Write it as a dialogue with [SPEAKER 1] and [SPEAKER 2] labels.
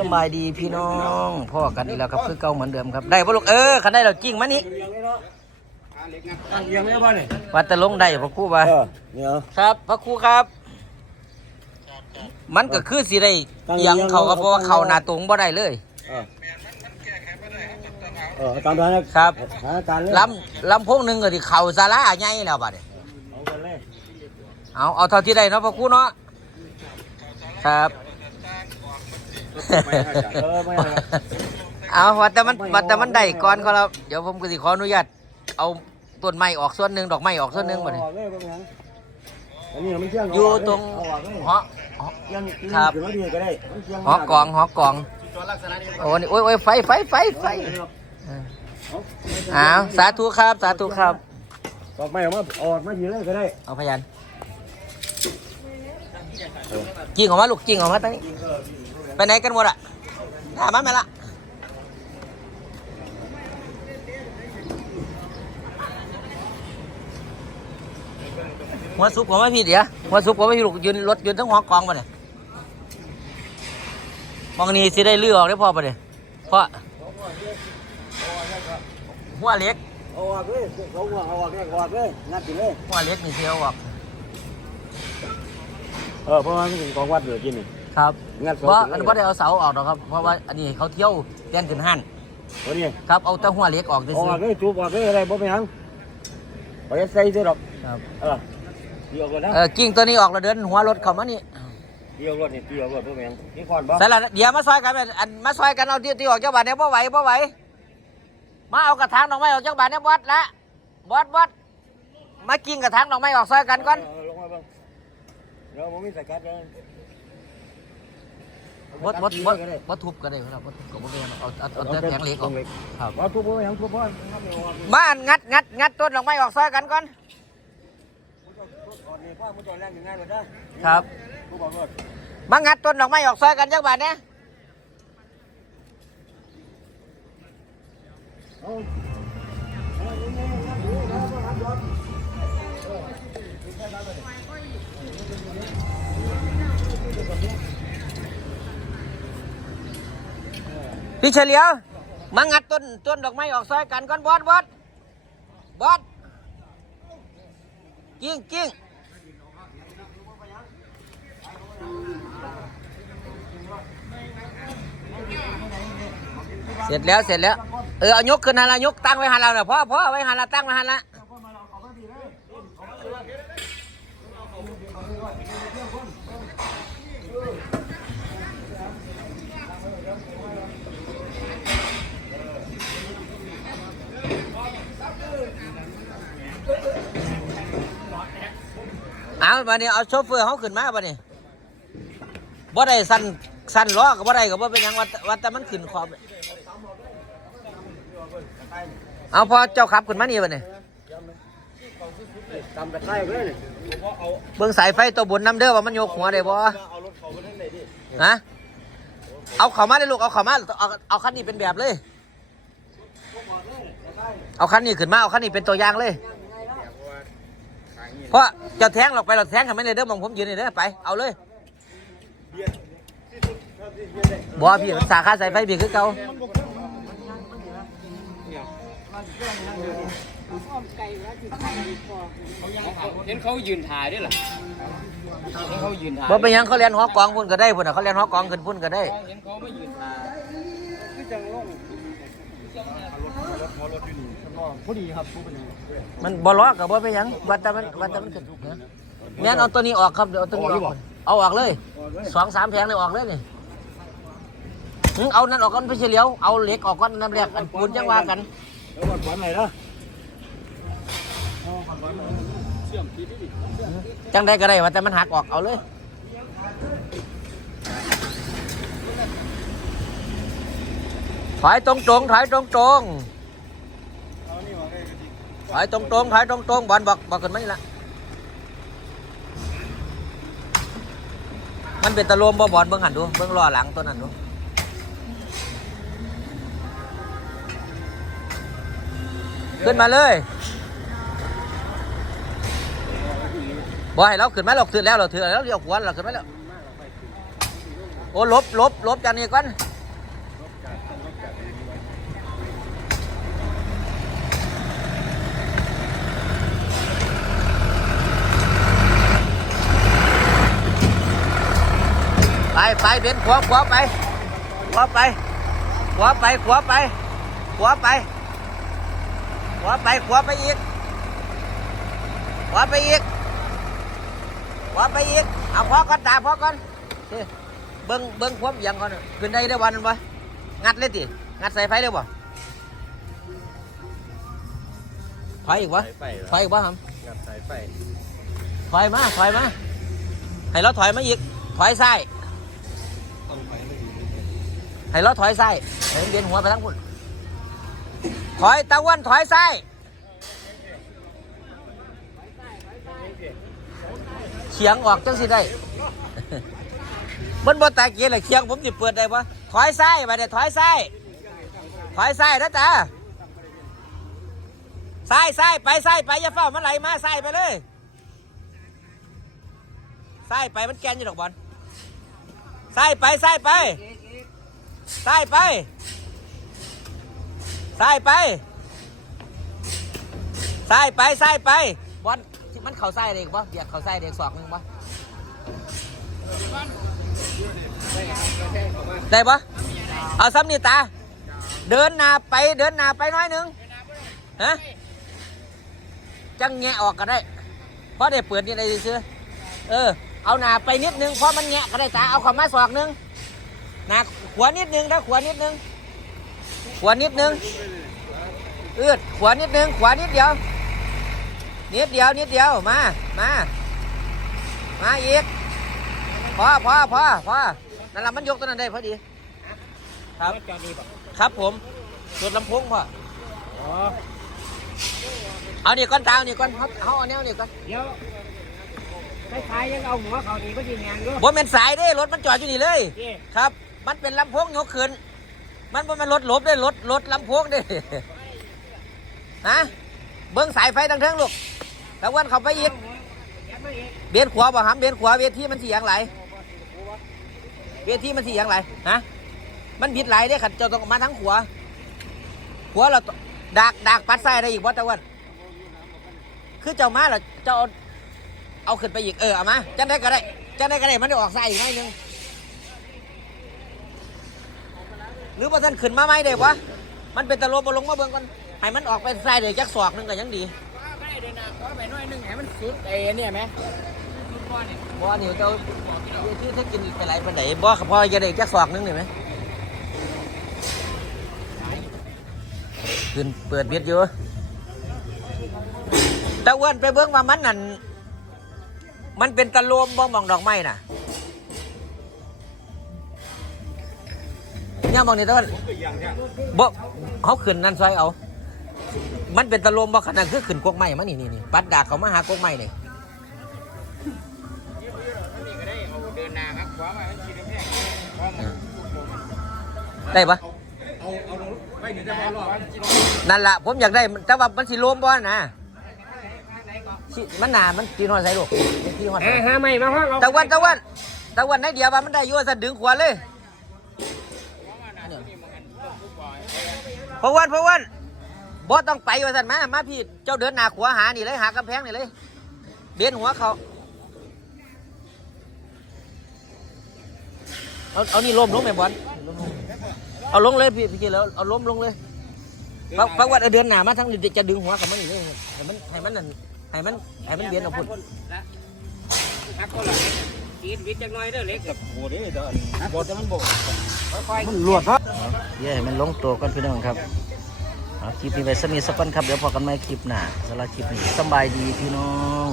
[SPEAKER 1] สบายดีพี่น้องพ่อกันอีกแล้วครับคือเก่าเหมือนเดิมครับได้ปะลูกเออคันได้เราจริงมั้ยนี่
[SPEAKER 2] ตั้งเอียงได้ป่ะเนี่ย
[SPEAKER 1] ว่าแต่ลงได้พระครู่บ่า
[SPEAKER 2] เออเนี่ย
[SPEAKER 1] ครับพระครู่ครับ มันก็คือสิได้
[SPEAKER 2] ตั้ง
[SPEAKER 1] เอียัง
[SPEAKER 2] เอียง
[SPEAKER 1] เขาก็เพราะว่า
[SPEAKER 2] ตั้ง
[SPEAKER 1] เขาหน้าตรงบ่ได้เลย
[SPEAKER 2] เออเออตามนั้น
[SPEAKER 1] ครับ
[SPEAKER 2] หาการเลย
[SPEAKER 1] ลำลำโพงหนึงก็ที่เขาซาลาใหญ่แล้วบัดนี้
[SPEAKER 2] เอากันเลย
[SPEAKER 1] เอาเอาเท่าที่ได้เนาะพระครู่เนาะครับ
[SPEAKER 2] เออไม่เอา
[SPEAKER 1] เอาว่าแต่มันว่าแต่มันได้ก่อนก็แล้วเดี๋ยวผมก็สิขออนุญาตเอาต้นไม้ออกส่วนหนึ่งดอกไม้ออกส่วนหนึ่งบัดนี้
[SPEAKER 2] เอาออกเลยบ่เป็นหยังอันนี้มันเชื่อง
[SPEAKER 1] อยู่ตรง
[SPEAKER 2] เอาออกเลย
[SPEAKER 1] หอหอ
[SPEAKER 2] เชื่อง
[SPEAKER 1] ครับ
[SPEAKER 2] เดี๋ยวมาดีก็ได้มันเชื่
[SPEAKER 1] หอกองหอกองโอ้นี่โอ้ยโอ้ยไฟไฟไฟไฟอ้าวสาธุครับสาธุครับ
[SPEAKER 2] ออกไม่ออกมาออกมาดีเลยก็ได้
[SPEAKER 1] เอาพยันจริงออกมาลูกจริงออกมาตั้งนี้ ไปไหนกันหมดอะถามมาไหมล่ะหัวซุปผมไม่ผิดเดี๋ยวหัวซุปผมไม่ผิดลูกยืนรถยืนทั้งหัวกองมาเนี่ยมองนี้สิได้เลือออกได้พอปะเนี่ยเพราะหัวเล็ก
[SPEAKER 2] เอาออกเลยเอาออกเอาออกเลยเอาออกเลยงัดกินเลย
[SPEAKER 1] หัวเล็กนี่เสียวออก
[SPEAKER 2] เออเพราะว่ามันเป็นของวัดเหลือกินนี่
[SPEAKER 1] ครับ
[SPEAKER 2] งัด
[SPEAKER 1] เพราะอันนี้บ่ได้เอาเสาออกหรอกครับ เพราะว่าอันนี้เขาเที่ยวเล่นขึ้นห้าน
[SPEAKER 2] ตัวนี้
[SPEAKER 1] ครับ เอาแต่หัวเล็กออก
[SPEAKER 2] เอา
[SPEAKER 1] ซื่
[SPEAKER 2] อ
[SPEAKER 1] อ
[SPEAKER 2] อกเลยจูบออกเลยอะไรบ่เป็นหยังไปใส่ด้วยหรอก
[SPEAKER 1] ๆครับ
[SPEAKER 2] เออเกี่ยวกันนะ
[SPEAKER 1] เออกิ่งตัวนี้ออกแล้วเดินหัวรถเข้ามานี่
[SPEAKER 2] เกี่ยวรถนี่เกี่ยวรถบ่เป็นหยังนี่ก่อนบ่
[SPEAKER 1] ใส่ละเดี๋ยวมาซอยกันอันมาซอยกันเอาที่ที่ออกจากบ้านเนี่ยบ่ไหวบ่ไหวมาเอากระถางดอกไม้ออกจากบ้านเนี่ยบอสละบอสบอสมากิ่งกระถางดอกไม้ออกซอยกันก่อน
[SPEAKER 2] เลงมาเบิ่งเดี๋ยวผมมีสกัดเลย
[SPEAKER 1] บอสบอสบอสบอสทุบก็ได้ครับบอสทุบก็บ่เป็นหยังเอาเอาเอาแต่แผงเหล็กออกครับ
[SPEAKER 2] ว่าทุบบ่ยังทุบบ่
[SPEAKER 1] มางัดงัดงัดต้นดอกไม้ออกซอยกันก่อน
[SPEAKER 2] ก่อนนี่พ่อมุจอแรงยังไงเลยนะ
[SPEAKER 1] ครับ
[SPEAKER 2] ทุบบ่รถ
[SPEAKER 1] มางัดต้นดอกไม้ออกซอยกันจากบ้านเนี่ย พี่เฉลียวมางัดต้นต้นดอกไม้ออกซอยกันก่อนบอสบอสบอสกิ้งกิ้งเสร็จแล้วเสร็จแล้ว เออเอายกขึ้นหันละยกตั้งไว้หันละน่ยพ่อพ่อไว้หันละตั้งไว้หันละ เอามาเนี่ยเอาโชเฟอร์เขาขึ้นมาบ่เนี่ยบ่ได้สั่นสั่นล้อกับบ่ได้กับบ่เป็นหยังว่าแต่ว่าแต่มันขึ้นขอบเอาพอเจ้าขับขึ้นมานี่บ่เนี่ย
[SPEAKER 2] ตำตะไคร้เลย
[SPEAKER 1] เบิ่งสายไฟตัวบนน้ำเด้อว่ามันโยกหัวได้บ่
[SPEAKER 2] เอารถเขาไปนั่นเลยดิ
[SPEAKER 1] ฮะเอาเข้ามาเลยลูกเอาเข้ามาเอาเอาคันนี้เป็นแบบเลย เอาคันนี้ขึ้นมาเอาคันนี้เป็นตัวอย่างเลย เพราะเจะแทงหรอกไปเราแทงกันไม่เลยเด้อมองผมยืนนี่เด้อไปเอาเลยบ่พี่สาขาสายไฟพี่คือเก่า
[SPEAKER 3] เห็นเขายืนถ่ายด้วยเหรอเห็นเขายืนถ่าย
[SPEAKER 1] บ่เป็นหยังเขาเรียนหอกองพุ่นก็ได้พุ่นน่ะเขาเรียนหอกองขึ้นพุ่นก็ได้
[SPEAKER 3] เห็นเขาไม่ยืนถ่าย
[SPEAKER 2] พอดีครับผู้เป็น
[SPEAKER 1] มันบ่ล้อกับบ่เป็นหยังวัดแต่มันวัดแต่มันขึ้นนะแม่นเอาตัวนี้ออกครับเดี๋ยวเอาตัวนี้ออกเอาออกเลยสองสามแผงเลยออกเลยนี่หึเอานั่นออกก่อนไปเฉลียวเอาเหล็กออกก่อนน้ำแรกอันปูนจังว่ากัน
[SPEAKER 2] แล้วก่อนฝันไหนนะ
[SPEAKER 1] จังได้ก็ได้ว่าแต่มันหักออกเอาเลย ถอยตรงตรงๆถอยตรงตรงๆ ถอยตรงตรงๆถอยตรงตรงๆบอลบอกบอกกันไหมล่ะมันเป็นตะลมบ่บอลเบิ่งหันดูเบิ่งล้อหลังตัวนั้นดูขึ้นมาเลยบ่ให้เราขึ้นมาเราถือแล้วเราถือแล้วเรียวขวานเราขึ้นมาแล้วโอ้ลบลบลบจากนี้ก่อน ไปเบนขวาขวาไป ขวาไป ขวาไป ขวาไป ขวาไป ขวาไป ขวาไปอีก ขวาไปอีก ขวาไปอีก เอาพอก่อนตาพอก่อนเฮ้ยเบิ้งเบิ้งความเอียังก่อนขึ้นได้ได้วันบ่งัดเลยติงัดใส่ไฟได้บ่ถอยอีกวะ
[SPEAKER 2] ไป
[SPEAKER 1] ถอยอีกวะครับ
[SPEAKER 2] งัดสายไฟ
[SPEAKER 1] ถอยมาถอยมาให้เราถอยมาอีกถอยซ้าย
[SPEAKER 2] ต้องไปเลย
[SPEAKER 1] ให้เราถอยซ้ให้เบียนหัวไปทั้งพุ่นถอยตะวันถอยซ้เฉียงออกจังสิได้มันบ่ตาเกียร์เลยเฉียงผมสิเปิดได้ปะถอยซ้ไปเดี๋ยวถอยซ้ถอยซ้นะจ๊ะซ้ายซ้ายไปซ้ไปอย่าเฝ้ามันไหลมาซ้ไปเลยซ้ไปมันแกนอยู่ดอกบอลซ้ายไปซ้ไป ซ้ายไปซ้ายไปซ้ายไปซ้ายไปบอลมันเข่าซ้ายเด็กปะอยากเข่าซ้ายเด็กสอกหนึงปะได้ปะเอาซ้ำนี่ตา เดินหน้าไปเดินหน้าไปน้อยหนึงฮะจังแงะออกก็ได้ เพราะได้เปิดนี่ได้ซื้อเออ เอาหน้าไปนิดนึงเพราะมันแงะก็ได้ตาเอาเข้ามาสอกหนึง หนักขวานิดนึงนะขวานิดนึง ขวานิดนึงเอืดขวานิดนึง ขวานิดเดียว นิดเดียวนิดเดียวมา มา มาอีกพอพอพอพอนั่นแหละมันยกตัวนั้นได้พอดี ครับ
[SPEAKER 3] จอดีป่ะ
[SPEAKER 1] ครับผมสุดลำโพงพ่อ
[SPEAKER 3] อ๋อ
[SPEAKER 1] เอานี่ก้อนตาเนี่ก้อนเขาเขาเอาแนวนี่ก้อน
[SPEAKER 3] เดี๋ยวคล้ายๆยังเอาหัวเขาดีก็ดีงานด้วย
[SPEAKER 1] บ่เป็นสายเด้รถมันจอดอยู่นี่เลย ครับ มันเป็นลำโพงยกขึ้น มันบ่แมันรถหลบได้รถรถลำโพงเด้ฮะเบิ้งสายไฟทางเทิงลูกตะวันเข้าไปอีก
[SPEAKER 3] ยัด
[SPEAKER 1] เบียนขวาบ่หำเบียนขวาเวทีมันเสีอย่างไรเวทีมันเสีอย่างไรฮะมันผิดไหลายเด้ขันเจ้าต้องมาทั้งขวาขวาเราดากดากปัดซ้ายได้อีกบ่ตะวันคือเจ้ามาแล้วเจ้าเอาขึ้นไปอีกเออเอามาจังได้ก็ได้จังได้ก็ได้มันได้ออกซ้อีกหน่อยนึง ห รือว่าท่านขึ้นมาไหมเด็กวะมันเป็นตะโลบลงมาเบิ่งก่อนให้มันออกไปซ้ายเดี๋ยวจักศอกหนึงก็ยังดี
[SPEAKER 3] ไม่ได้เดินหน้าขอไปหน่อยหนึงให้มันสุดไอ้เนี่ยไหมสุดก้อนเนี่ย
[SPEAKER 1] บ่นี่เจ้าที่ถ้ากินไปหลายปันไดบ่ครับพอจะได้จักศอกหนึงนี่ไหมขึ้นเปิดเบียดอยู่ตะอ้วันไปเบิ่งว่ามันนั่นมันเป็นตะโลมบ่มองดอกไม้น่ะ เนี่ยมองนี่ตะวันบ่เขาขึ้นนั่นซอยเอา มันเป็นตะลมบ่ขนาดคือขึ้นกกไม้มานี่นี่นี่ปัดดากเขามาหากกไม้นี่
[SPEAKER 3] นี่ก็ได้เอาเดินหน้าครับขวามามันชี้แพงพร้อม
[SPEAKER 1] ได้ปะ
[SPEAKER 2] เอาเอาลงไปเดี๋ยวจะมารอบ
[SPEAKER 1] นั่นล่ะผมอยากได้แต่ว่ามันสิลมบ่นะสิมันหนามันตีนหอดใส่ลูกตีนหอด
[SPEAKER 3] เอ้ยหาไม่มาห้องเอา
[SPEAKER 1] ตะวันตะวันตะวันในเดียวว่ามันได้อยู่ว่าสันดึงขวาเลย พราะวันเพราะวันบ่ต้องไปว่าสันมา มาพี่ เจ้าเดินหนาขวาหานี่เลยหากำแพงนี่เลย เดินหัวเขา เอาเอานี่ล้มลงไหมบอลเอาลงเลยพี่พี่เจแล้วเอาล้มลงเลยพราะเพราะว่าเดินหนามาทั้งนี้จะดึงหัวกับมันนี่เลยให้มันให้มันนั่นให้มันให้มันเบียนเอาพุ่น
[SPEAKER 3] หักคนละกีดวิทย์จักหน่อยเด้อเล็ก
[SPEAKER 2] กับโบนี่เดินบอจะมันโบ
[SPEAKER 3] ค่อย
[SPEAKER 2] มันหลวดครับ
[SPEAKER 1] เย้ให้มันลงตัวกันพี่น้องครับเอาคลิปนี้ไปสนิทสักวันครับเดี๋ยวพอกันใหม่คลิปหน้าสำหรับคลิปนี้สำบายดีพี่น้อง